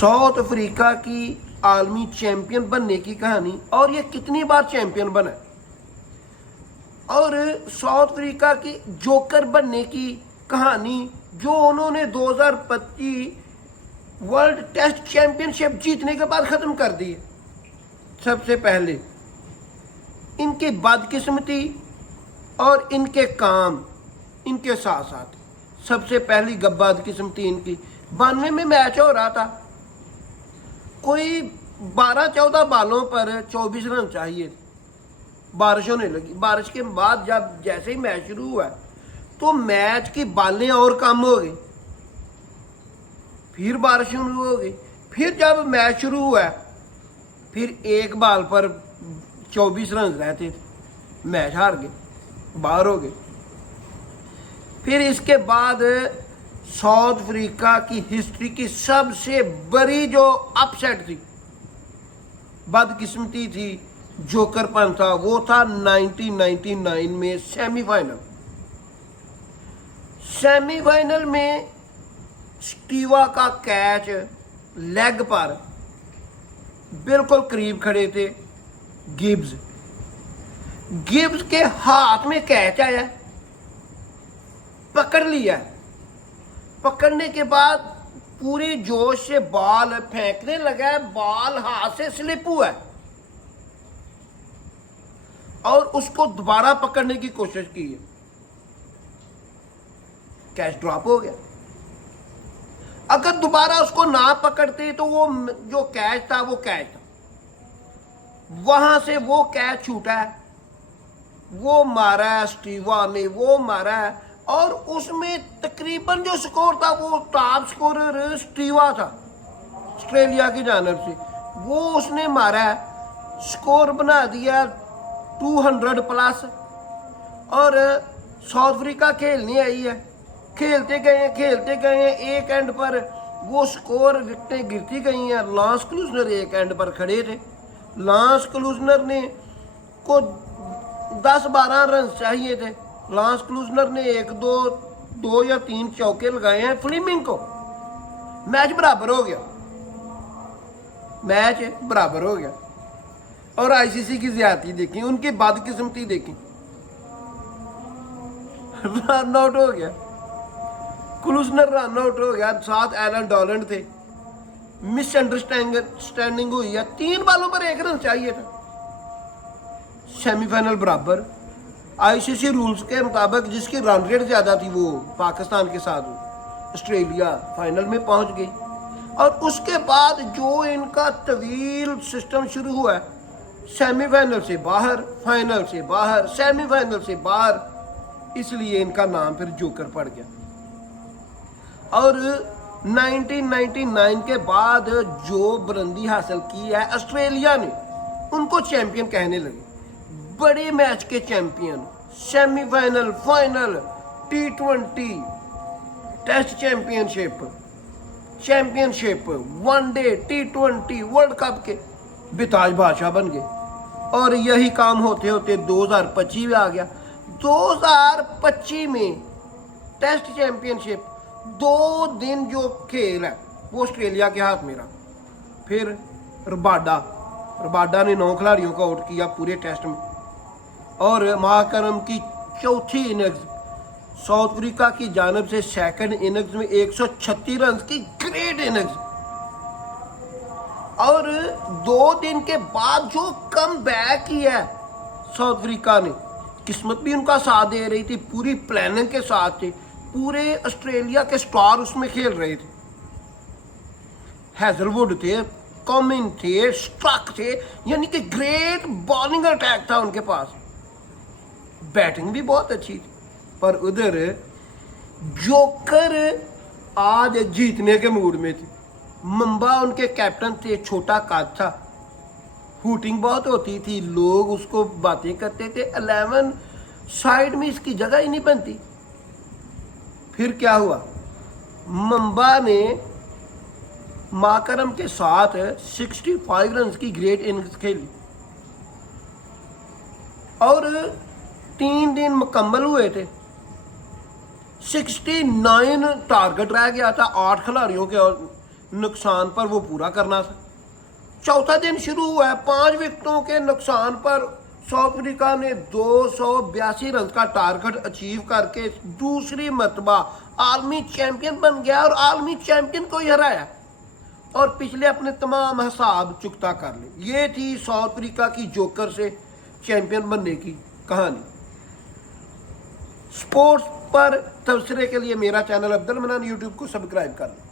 South Africa की आलमी champion बनने की कहानी, और ये कितनी बार चैंपियन बना, और साउथ अफ्रीका की जोकर बनने की कहानी जो उन्होंने 2025 वर्ल्ड टेस्ट चैंपियनशिप जीतने के बाद ख़त्म कर दी है। सबसे पहले इनकी बदकिस्मती और इनके काम इनके साथ साथ, सबसे पहली बदकिस्मती इनकी 92 में मैच हो रहा था, कोई 12-14 बालों पर 24 रन चाहिए, बारिश होने लगी। बारिश के बाद जब जैसे ही मैच शुरू हुआ तो मैच की बालें और कम हो गई, फिर बारिश शुरू हो गई, फिर जब मैच शुरू हुआ फिर एक बाल पर 24 रन रहते थे, मैच हार गए, बाहर हो गए। फिर इसके बाद साउथ अफ्रीका की हिस्ट्री की सबसे बड़ी जो अपसेट थी, बदकिस्मती थी, जोकरपन था, वो था 1999 में सेमीफाइनल में स्टीवा का कैच लेग पर बिल्कुल करीब खड़े थे गिब्स के हाथ में कैच आया, पकड़ लिया, पकड़ने के बाद पूरी जोश से बॉल फेंकने लगा, बॉल हाथ से स्लिप हुआ और उसको दोबारा पकड़ने की कोशिश की है, कैच ड्रॉप हो गया। अगर दोबारा उसको ना पकड़ते तो वो जो कैच था वो कैच था, वहां से वो कैच छूटा है, वो मारा है स्टीवा ने, वो मारा है, और उसमें तकरीबन जो स्कोर था वो टॉप स्कोरर स्टीवा था ऑस्ट्रेलिया की जानब से, वो उसने मारा है, स्कोर बना दिया 200 प्लस। और साउथ अफ्रीका खेलने आई है, खेलते गए एक एंड पर वो स्कोर विकटें गिरती गई हैं। लांस क्लूजनर एक एंड पर खड़े थे, लांस क्लूजनर ने को 10-12 रन चाहिए थे, लांस क्लूजनर ने 1-2 या 3 चौके लगाए हैं फ्लेमिंग को, मैच बराबर हो गया। और आईसीसी की ज्यादती देखी, उनकी बदकिस्मती देखी, रन आउट हो गया, क्लूजनर रन आउट हो गया, साथ एलन डॉलैंड थे, मिसअंडरस्टैंडिंग हुई है, 3 बालों पर 1 रन चाहिए था, सेमीफाइनल बराबर। आईसीसी रूल्स के मुताबिक जिसकी रन रेट ज्यादा थी वो पाकिस्तान के साथ ऑस्ट्रेलिया फाइनल में पहुंच गई। और उसके बाद जो इनका तवील सिस्टम शुरू हुआ है, सेमीफाइनल से बाहर, फाइनल से बाहर, सेमीफाइनल से बाहर, इसलिए इनका नाम फिर जोकर पड़ गया। और 1999 के बाद जो बुलंदी हासिल की है ऑस्ट्रेलिया ने, उनको चैंपियन कहने लगे, बड़े मैच के champion, semifinal, final, T20 test championship, one day, T20 world cup के बेताज बादशाह बन गए। और यही काम होते होते 2025 में आ गया। 2025 में टेस्ट चैंपियनशिप 2 दिन जो खेल है वो ऑस्ट्रेलिया के हाथ में रहा। फिर रबाडा ने 9 खिलाड़ियों को आउट किया पूरे टेस्ट में, और माकरम की चौथी इनिंग्स साउथ अफ्रीका की जानब से सेकंड इनिंग्स में 136 रन की ग्रेट इनिंग्स, और 2 दिन के बाद जो कम बैक किया है साउथ अफ्रीका ने, किस्मत भी उनका साथ दे रही थी, पूरी प्लानिंग के साथ थे, पूरे ऑस्ट्रेलिया के स्टार उसमें खेल रहे थे, हैजलवुड थे, कॉमिन थे, स्ट्रक थे, यानी कि ग्रेट बॉलिंग अटैक था उनके पास, बैटिंग भी बहुत अच्छी थी। पर उधर जोकर आज जीतने के मूड में थे। मंबा उनके कैप्टन थे, छोटा कद था, हूटिंग बहुत होती थी, लोग उसको बातें करते थे, 11 साइड में इसकी जगह ही नहीं बनती। फिर क्या हुआ, मंबा ने माकरम के साथ 65 रन की ग्रेट इनिंग्स खेली, और 3 दिन मुकम्मल हुए थे, 69 टारगेट रह गया था 8 खिलाड़ियों नुकसान पर वो पूरा करना था। चौथा दिन शुरू हुआ है, 5 विकेटों के नुकसान पर साउथ अफ्रीका ने 282 रन का टारगेट अचीव करके दूसरी मरतबा आलमी चैंपियन बन गया और आलमी चैंपियन को ही हराया और पिछले अपने तमाम हिसाब चुकता कर ले। ये थी साउथ अफ्रीका की जोकर से चैंपियन बनने की कहानी। स्पोर्ट्स पर तबसरे के लिए मेरा चैनल अब्दुल मनान यूट्यूब को सब्सक्राइब कर लें।